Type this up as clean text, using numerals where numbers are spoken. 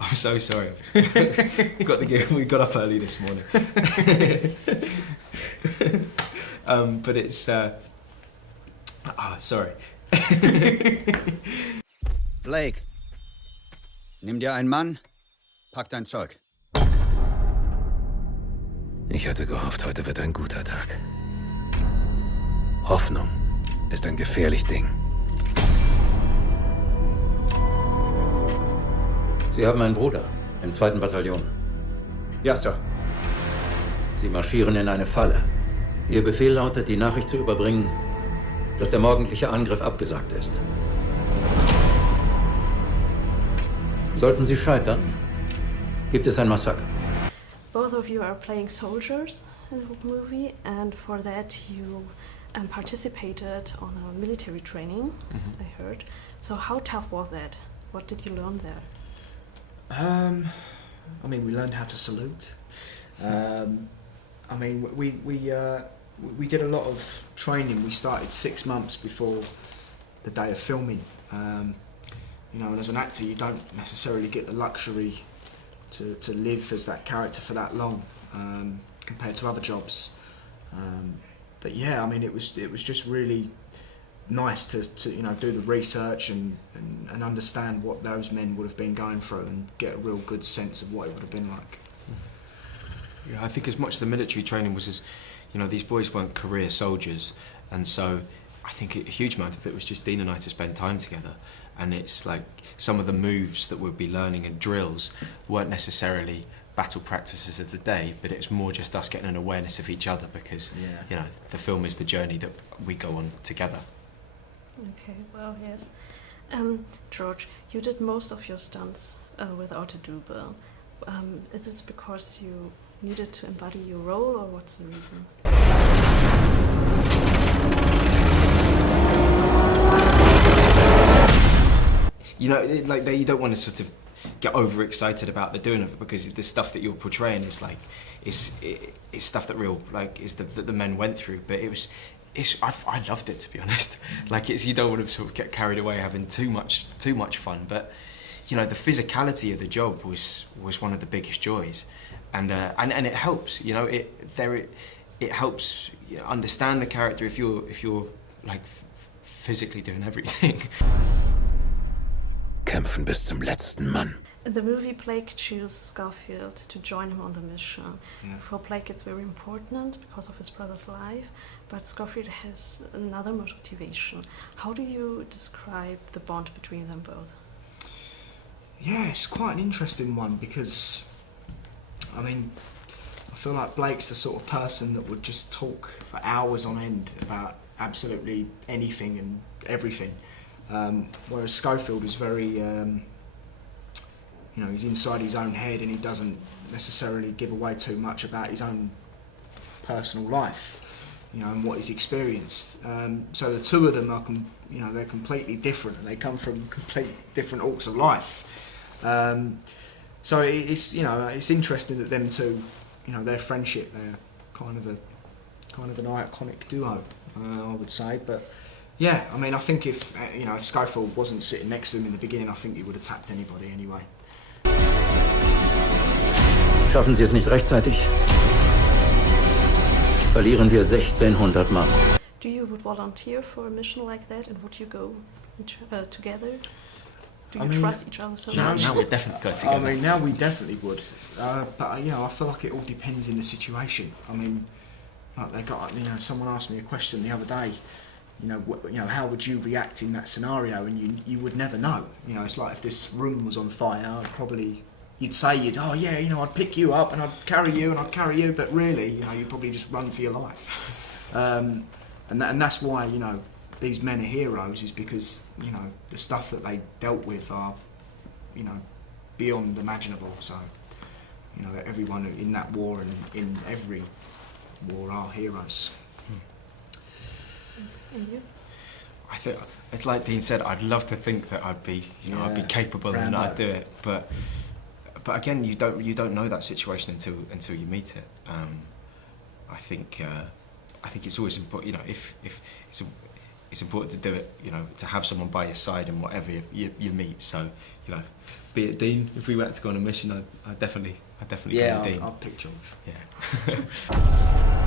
I'm so sorry. We got up early this morning. But it's... sorry. Blake, nimm dir einen Mann, pack dein Zeug. Ich hatte gehofft, heute wird ein guter Tag. Hoffnung ist ein gefährlich Ding. Sie haben einen Bruder im 2. Bataillon. Ja, Sir. Sie marschieren in eine Falle. Ihr Befehl lautet, die Nachricht zu überbringen, dass der morgendliche Angriff abgesagt ist. Sollten Sie scheitern, gibt es ein Massaker. Both of you are playing soldiers in the movie, and for that you participated on a military training, I heard. So how tough was that? What did you learn there? I mean, we learned how to salute. I mean, we did a lot of training. We started 6 months before the day of filming. You know, and as an actor, you don't necessarily get the luxury to live as that character for that long, compared to other jobs. But yeah, I mean, it was just really nice to you know, do the research and understand what those men would have been going through and get a real good sense of what it would have been like. Yeah, I think as much of the military training was as, you know, these boys weren't career soldiers, and so I think a huge amount of it was just Dean and I to spend time together. And it's like some of the moves that we'd be learning and drills weren't necessarily battle practices of the day, but it was more just us getting an awareness of each other because, you know, the film is the journey that we go on together. Okay, well, yes. George, you did most of your stunts without a double. Is it because you needed to embody your role, or what's the reason? You know, like you don't want to sort of get overexcited about the doing of it because the stuff that you're portraying is like, it's stuff that that the men went through. But I loved it, to be honest. Like you don't want to sort of get carried away having too much fun. But you know, the physicality of the job was one of the biggest joys, and it helps. You know, it helps understand the character if you're like physically doing everything. Kämpfen bis zum letzten Mann. In the movie, Blake chose Scarfield to join him on the mission. Yeah. For Blake, it's very important because of his brother's life, but Scarfield has another motivation. How do you describe the bond between them both? Yeah, it's quite an interesting one because, I mean, I feel like Blake's the sort of person that would just talk for hours on end about absolutely anything and everything. Whereas Schofield is very, you know, he's inside his own head and he doesn't necessarily give away too much about his own personal life, you know, and what he's experienced. So the two of them are, you know, they're completely different and they come from complete different walks of life. So it's, you know, it's interesting that them two, you know, their friendship, they're kind of an iconic duo, I would say, but. Yeah, I mean, I think if, you know, if Schofield wasn't sitting next to him in the beginning, I think he would have tapped anybody anyway. Schaffen Sie es nicht rechtzeitig, verlieren wir 1600 Mann. Do you volunteer for a mission like that, and would you go together? Do you trust each other so much? Now we definitely go together. I mean, now we definitely would, but you know, I feel like it all depends in the situation. I mean, like they got, you know, someone asked me a question the other day. You know, how would you react in that scenario? And you would never know. You know, it's like if this room was on fire, you'd say, oh yeah, you know, I'd pick you up and I'd carry you and I'd carry you, but really, you know, you'd probably just run for your life. And that's why, you know, these men are heroes, is because, you know, the stuff that they dealt with are, you know, beyond imaginable. So, you know, everyone in that war and in every war are heroes. And you? I think it's like Dean said. I'd love to think that I'd be, you know, I'd be capable and I'd do it. But again, you don't know that situation until you meet it. I think it's always important. You know, if it's important to do it. You know, to have someone by your side in whatever you meet. So, you know, be it Dean. If we went to go on a mission, I'd definitely Yeah, go with Dean. I'll pick George. Yeah.